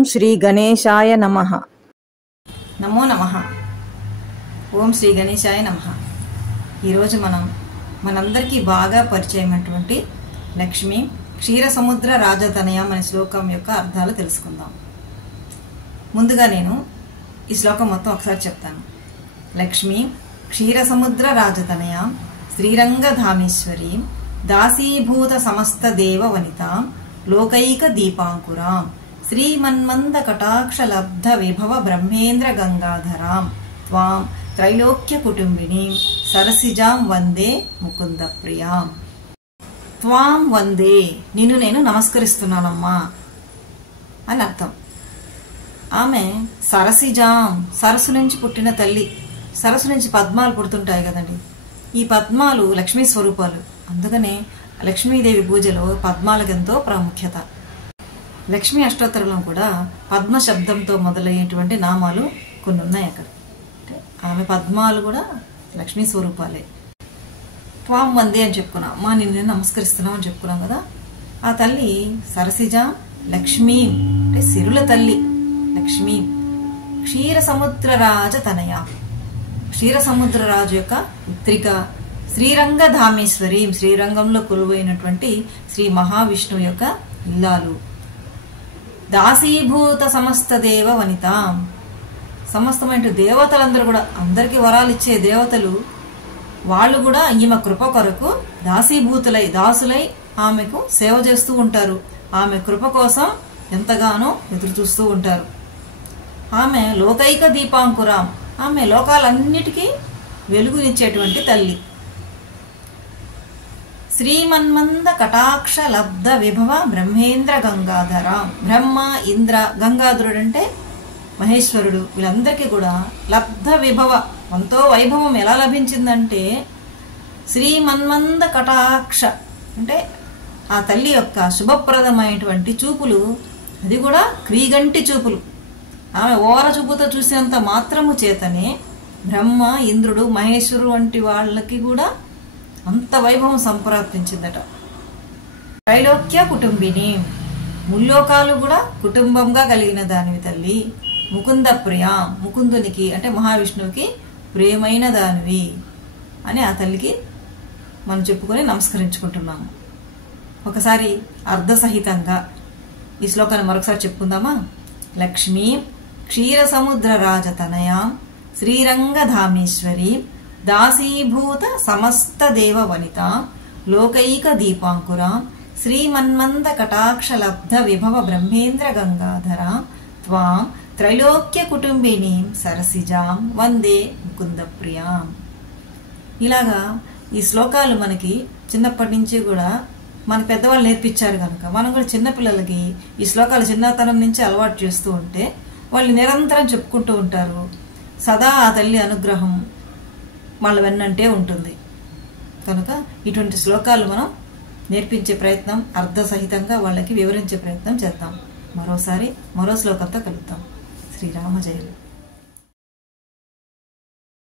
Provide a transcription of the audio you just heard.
ఓం శ్రీ గణేశాయ నమః. నమో నమః. ఓం శ్రీ గణేశాయ నమః. ఈరోజు మనందరికీ బాగా పరిచయమైనటువంటి లక్ష్మి క్షీర సముద్ర రాజతనయం అనే శ్లోకం యొక్క అర్థాలు తెలుసుకుందాం. ముందుగా నేను ఈ శ్లోకం మొత్తం ఒకసారి చెప్తాను. లక్ష్మి క్షీర సముద్ర రాజతనయం శ్రీరంగధామేశ్వరీ దాసీభూత సమస్త దేవ వనితాం లోకైక దీపాంకురాం శ్రీమన్మంద కటాక్ష లబ్ధ విభవ బ్రహ్మేంద్ర గంగాధరాం త్వాం త్రైలోక్య కుటుంబిని సరసిజాం వందే ముకుంద ప్రియాం. త్వాం వందే, నిన్ను నేను నమస్కరిస్తున్నానమ్మా అని అర్థం. ఆమె సరసిజాం, సరస్సు నుంచి పుట్టిన తల్లి. సరస్సు నుంచి పద్మాలు పుడుతుంటాయి కదండి. ఈ పద్మాలు లక్ష్మీ స్వరూపాలు. అందుకనే లక్ష్మీదేవి పూజలో పద్మాలకు ఎంతో ప్రాముఖ్యత. లక్ష్మీ అష్టోత్తరంలో కూడా పద్మ శబ్దంతో మొదలయ్యేటువంటి నామాలు కొన్ని ఉన్నాయి అక్కడ. ఆమె పద్మాలు కూడా లక్ష్మీ స్వరూపాలే. త్వాం వందే అని చెప్పుకున్నాం, మా నిన్ను నమస్కరిస్తున్నాం అని చెప్పుకున్నాం కదా. ఆ తల్లి సరసిజ లక్ష్మీ అంటే సిరుల తల్లి లక్ష్మీ. క్షీర సముద్రరాజ తనయ, క్షీర సముద్రరాజు యొక్క పుత్రిక. శ్రీరంగధామేశ్వరి, శ్రీరంగంలో కొలువైనటువంటి శ్రీ మహావిష్ణువు యొక్క ఇల్లాలు. దాసీభూత సమస్త దేవ వనిత, సమస్తమైన దేవతలందరూ కూడా, అందరికీ వరాలు ఇచ్చే దేవతలు వాళ్ళు కూడా ఈమె కృప కొరకు దాసీభూతులై, దాసులై ఆమెకు సేవ చేస్తూ ఉంటారు. ఆమె కృప కోసం ఎంతగానో ఎదురు చూస్తూ ఉంటారు. ఆమె లోకైక దీపాంకురాం, ఆమె లోకాలన్నిటికీ వెలుగునిచ్చేటువంటి తల్లి. శ్రీమన్మంద కటాక్ష లబ్ధ విభవ బ్రహ్మేంద్ర గంగాధరాం, బ్రహ్మ ఇంద్ర గంగాధరుడు అంటే మహేశ్వరుడు, వీళ్ళందరికీ కూడా లబ్ధ విభవ, ఎంతో వైభవం ఎలా లభించిందంటే శ్రీమన్మంద కటాక్ష అంటే ఆ తల్లి యొక్క శుభప్రదమైనటువంటి చూపులు, అది కూడా క్రీగంటి చూపులు. ఆమె ఓర చూపుతో చూసినంత మాత్రము చేతనే బ్రహ్మ ఇంద్రుడు మహేశ్వరుడు వంటి వాళ్ళకి కూడా అంత వైభవం సంప్రాప్తించిందట. త్రైలోక్య కుటుంబిని, ముల్లోకాలు కూడా కుటుంబంగా కలిగిన దానివి తల్లి. ముకుంద ప్రియ, ముకుందునికి అంటే మహావిష్ణువుకి ప్రియమైన దానివి అని ఆ తల్లికి మనం చెప్పుకొని నమస్కరించుకుంటున్నాము. ఒకసారి అర్ధసహితంగా ఈ శ్లోకాన్ని మరొకసారి చెప్పుకుందామా. లక్ష్మీ క్షీర సముద్ర రాజతనయా శ్రీరంగధామేశ్వరి దాసీభూత సమస్త దేవ వనిత లోకైక దీపాంకుర శ్రీమన్మంద కటాక్ష లబ్ధ విభవ బ్రహ్మేంద్ర గంగాధర త్వాం త్రైలోక్య కుటుంబిని సరసిజాం వందే ముకుంద ప్రియాం. ఇలాగా ఈ శ్లోకాలు మనకి చిన్నప్పటి నుంచి కూడా మన పెద్దవాళ్ళు నేర్పించారు కనుక మనం కూడా చిన్నపిల్లలకి ఈ శ్లోకాలు చిన్నతనం నుంచి అలవాటు చేస్తూ ఉంటే వాళ్ళు నిరంతరం చెప్పుకుంటూ ఉంటారు. సదా ఆ తల్లి అనుగ్రహం వాళ్ళ వెన్నంటే ఉంటుంది. కనుక ఇటువంటి శ్లోకాలు మనం నేర్పించే ప్రయత్నం, అర్ధసహితంగా వాళ్ళకి వివరించే ప్రయత్నం చేద్దాం. మరోసారి మరో శ్లోకంతో కలుద్దాం. శ్రీరామ జయం.